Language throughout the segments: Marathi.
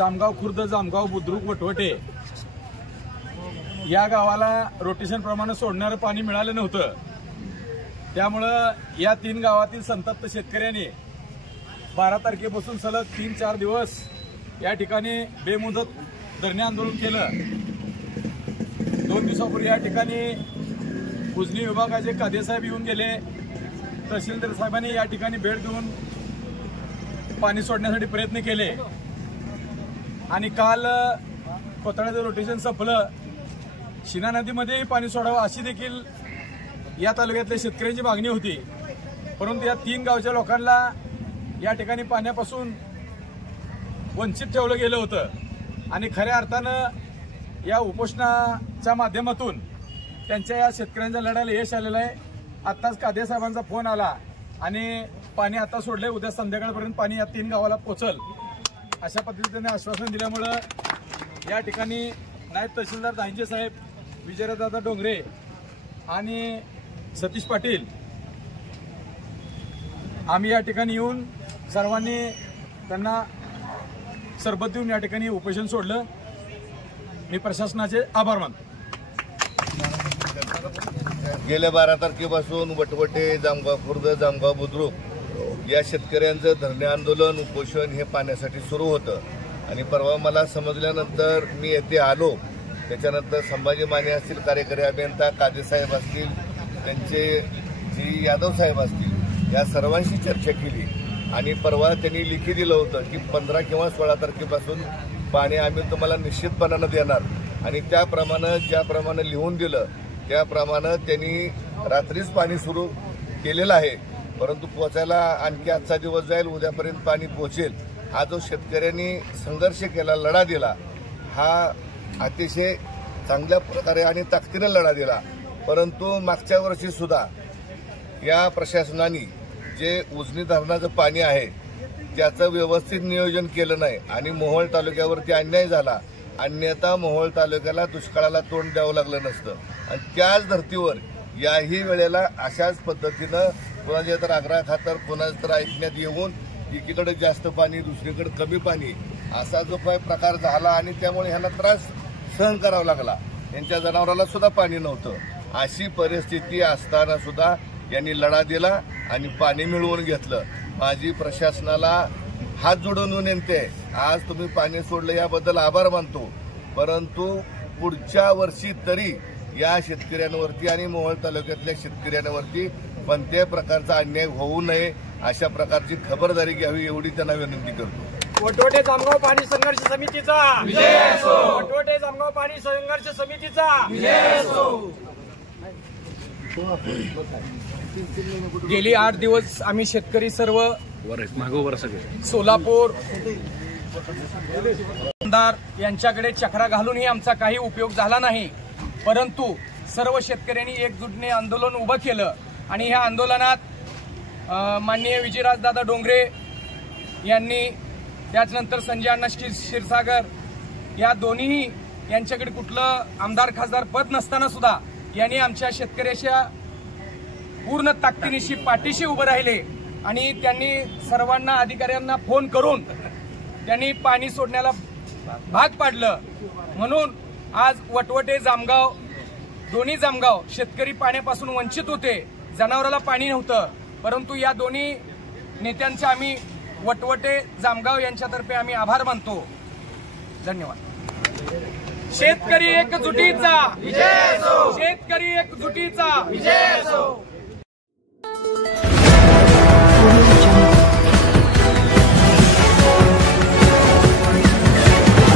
जामगाव खुर्द, जामगाव बुद्रुक, वटवटे या गावाला रोटेशन प्रमाणे सोडणारं पाणी मिळालं नव्हतं। त्यामुळं या 3 गावातील संतप्त शेतकऱ्यांनी 12 तारखेपासून सलग 3-4 दिवस या ठिकाणी बेमुदत धरणे आंदोलन केलं। 2 दिवसापूर्वी या ठिकाणी उजनी विभागाचे कादेसाहेब येऊन गेले। तहसीलदार साहेबांनी या ठिकाणी भेट देऊन पाणी सोडण्यासाठी प्रयत्न केले आणि काल कोथळ्याचं रोटेशन संपलं। शिना नदीमध्येही पाणी सोडावं अशी देखील या तालुक्यातल्या शेतकऱ्यांची मागणी होती, परंतु या 3 गावच्या लोकांना या ठिकाणी पाण्यापासून वंचित ठेवलं गेलं होतं आणि खऱ्या अर्थानं या उपोषणाच्या माध्यमातून त्यांच्या या शेतकऱ्यांच्या लढ्याला यश आलेलं आहे। आत्ताच कादे साहेबांचा फोन आला आणि पाणी आता सोडले, उद्या संध्याकाळपर्यंत पाणी या 3 गावाला पोचल अशा पद्धतीने आश्वासन दिल्यामुळं या ठिकाणी नायब तहसीलदार दांजे साहेब, विजयदादा डोंगरे आणि सतीश पाटील आम्ही या ठिकाणी येऊन सर्वांनी त्यांना सरबत देऊन या ठिकाणी उपोषण सोडलं। मी प्रशासनाचे आभार मानतो। गेल्या 12 तारखेपासून वटवटे, जामगाव खुर्द, जामगाव बुद्रुक या शेतकऱ्यांचं धरणे आंदोलन, उपोषण हे पाण्यासाठी सुरू होतं आणि परवा मला समजल्यानंतर मी येथे आलो। त्याच्यानंतर संभाजी माने असतील, कार्यकारी अभियंता कादेसाहेब असतील, त्यांचे जी यादव साहेब असतील, या सर्वांशी चर्चा केली आणि परवा त्यांनी लिखी दिलं होतं की 15 किंवा 16 तारखेपासून पाणी आम्ही तुम्हाला निश्चितपणानं देणार आणि त्याप्रमाणे ज्याप्रमाणे लिहून दिलं त्याप्रमाणे त्यांनी रात्रीच पाणी सुरू केलेलं आहे, परंतु पोचायला आणखी आजचा दिवस जाईल, उद्यापर्यंत पाणी पोचेल। हा जो शेतकऱ्यांनी संघर्ष केला, लढा दिला, हा अतिशय चांगल्या प्रकारे आणि ताकदीने लढा दिला। परंतु मागच्या वर्षी सुद्धा या प्रशासनाने जे उजनी धरणाचं पाणी आहे त्याचं व्यवस्थित नियोजन केलं नाही आणि मोहोळ तालुक्यावरती अन्याय झाला, अन्यथा मोहोळ तालुक्याला दुष्काळाला तोंड द्यावं लागलं नसतं आणि त्याच धर्तीवर याही वेळेला अशाच पद्धतीनं कोणाच्या तर आग्रहाखातर कोणाच्या तर ऐकण्यात येऊन एकीकडे जास्त पाणी, दुसरीकडे कमी पाणी असा जो काही प्रकार झाला आणि त्यामुळे ह्यांना त्रास सहन करावा लागला। यांच्या जनावराला सुद्धा पाणी नव्हतं। अशी परिस्थिती असताना सुद्धा यांनी लढा दिला आणि पाणी मिळवून घेतलं। माझी प्रशासनाला हात जोडून विनंती आहे, आज तुम्ही पाणी सोडलं याबद्दल आभार मानतो, परंतु पुढच्या वर्षी तरी या शेतकऱ्यांवरती आणि मोहोळ तालुक्यातल्या शेतकऱ्यांवरती कोणत्याही प्रकारचा अन्याय होऊ नये अशा प्रकारची खबरदारी घ्यावी एवढी त्यांना विनंती करतो। वटवटे जामगाव पाणी संघर्ष समितीचा विजय असो। वटवटे जामगाव पाणी संघर्ष समितीचा विजय असो। गेली 8 दिवस आम्ही शेतकरी सर्व सोलापूर आमदार यांच्याकडे चक्रा घालूनही आमचा काही उपयोग झाला नाही, परंतु सर्व शेतकऱ्यांनी एकजुटीने आंदोलन उभं केलं आणि ह्या आंदोलनात माननीय विजयदादा डोंगरे यांनी, त्याच्यानंतर संजय अण्णा क्षीरसागर या दोन्ही यांच्याकडे कुठलं आमदार खासदार पद नसताना सुद्धा यांनी आमच्या शेतकऱ्याच्या पूर्ण ताकदीनिशी पाठीशी उभे राहिले आणि त्यांनी सर्वांना अधिकाऱ्यांना फोन करून त्यांनी पाणी सोडण्याला भाग पाडलं। म्हणून आज वटवटे जामगाव, दोन्ही जामगाव शेतकरी पाण्यापासून वंचित होते, जनावराला पाणी नव्हतं, परंतु या दोन्ही नेत्यांचे आम्ही वटवटे जामगाव यांच्यातर्फे आम्ही आभार मानतो। धन्यवाद। शेतकरी एकजुटीचा विजय असो। शेतकरी एकजुटीचा विजय असो।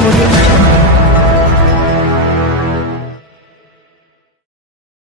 Audio